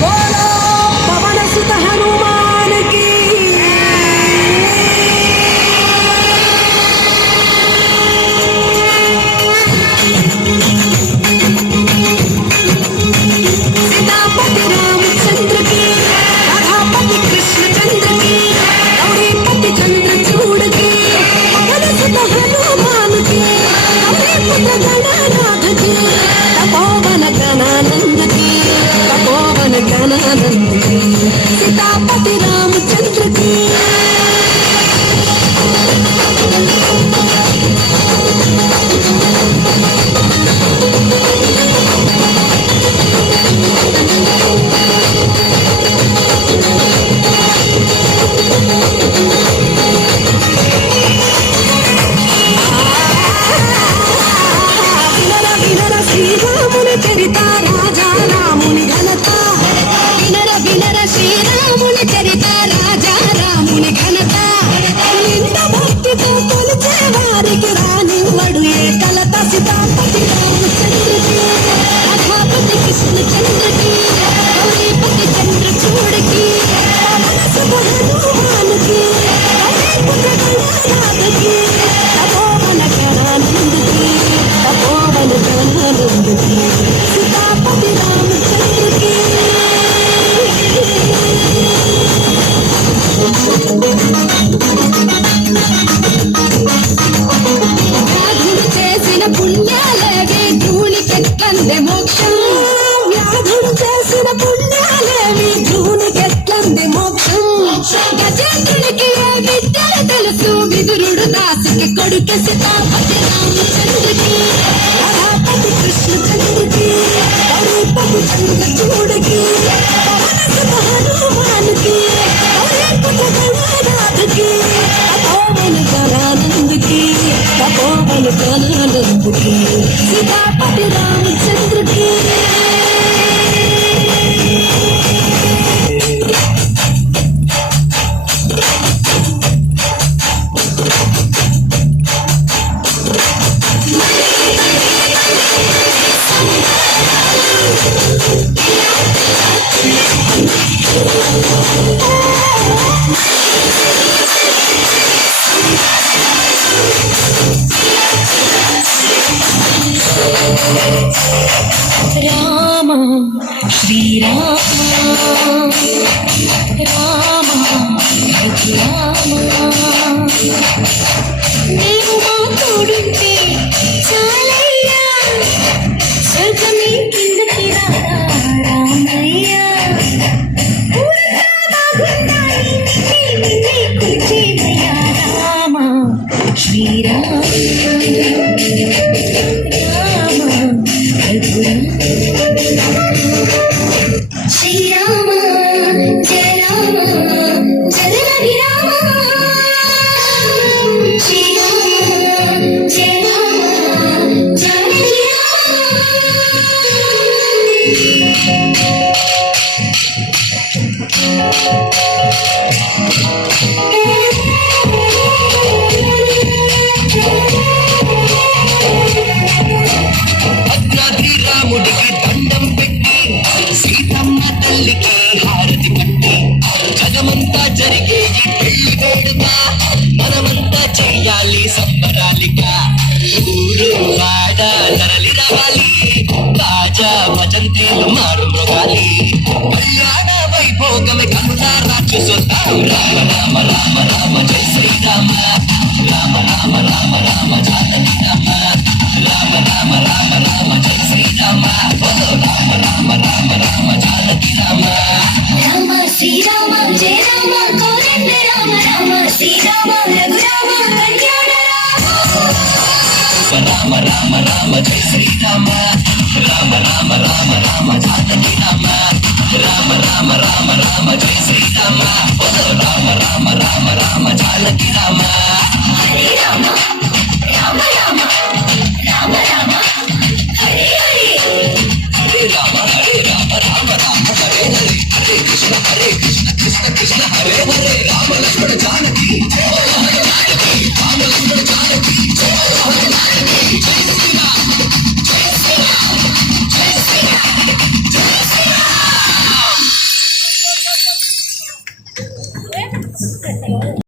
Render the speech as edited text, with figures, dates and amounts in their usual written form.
बोलो पवन सुत हनुमान की। सीतापति रामचंद्र की, राधापति कृष्णचंद्र की, गौरीपति चंद्रचूड़ की, पवन सुत हनुमान की, गौरीपुत्र गणनाथ की, तपोवन गणानंद की, तपोवन गणानंद की, सीतापति रामचंद्र की। శ్రీరాముని చరిత రాజా రాముని ఘనత, వినర వినర శ్రీరాముని చరిత రాజా రాముని ఘనత, నింద భక్తితో కొలిచే వారికి రానివ్వడు ఏ కలత, సీతాపతి రామచంద్రకి, రాధాపతి కృష్ణచంద్రకి, గౌరీపతి చంద్రచూడకి, పవన సుత హనుమానుకి, గౌరీపుత్ర గణనాథకి, తపోవన గణానందకి, तपोवन गणानंद की, सीतापति रामचंद्र की। వ్యాధులు చేసిన పుణ్యాలేవి ధూళికెట్లందే మోక్షం, వ్యాధులు చేసిన పుణ్యాలేవి ధూళికెట్లందే మోక్షం, గజేంద్రునికి ఏ విద్యలు తెలుసు విదురుడు దాసుకి కొడుకు సీతాపతి రామచంద్రకి, రాధాపతి కృష్ణచంద్రకి, గౌరీపతి చంద్రచూడకి, పవన సుత హనుమానుకి, గౌరీపుత్ర గణనాథకి, తపోవన గణానందకి, తపోవన గణానందకి, సీతాపతి రామచంద్రకి। రామ శ్రీరామ రామ రఘురామ, నీవు మా తోడుంటే చాలయ్యా, స్వర్గమే కిందకి రారా రామయ్యా, రామ శ్రీరామ శ్రీరామ జయ రామ జయ రవి రామ, శ్రీరామ జయ రామ జయ రవి భద్రాద్రి రాముడికి దండం పెట్టి, సీతమ్మ తల్లికి హారతి పట్టి, జగమంతా జరిగే ఈ పెళ్లి వేడుక మనమంతా చెయ్యాలి సంబరాలిగా, ఊరు వాడ తరలి రావాలి, తాజా భజంత్రీలు మారు మృగాలి, కళ్యాణ వైభోగమే కనులారా చూసొద్దాం, రామ రామ రామ రామ జయ శ్రీరామ, రామ రామ రామ రామ జానకి రామ, రామ రామ రామ రామ జయ శ్రీరామ, రామ రామ రామ రామ జానకి రామ, రామ శ్రీరామ జయ రామ కోదండ రామ, రామ శ్రీరామ రఘురామ కళ్యాణ రామ, రామ రామ జయ శ్రీరామ, రామ రామ రామ రామ జానకి రామ, రామ రామ రామ రామ జయ శ్రీరామ, రామ రామ రామ రామ జానకి రామ, హరే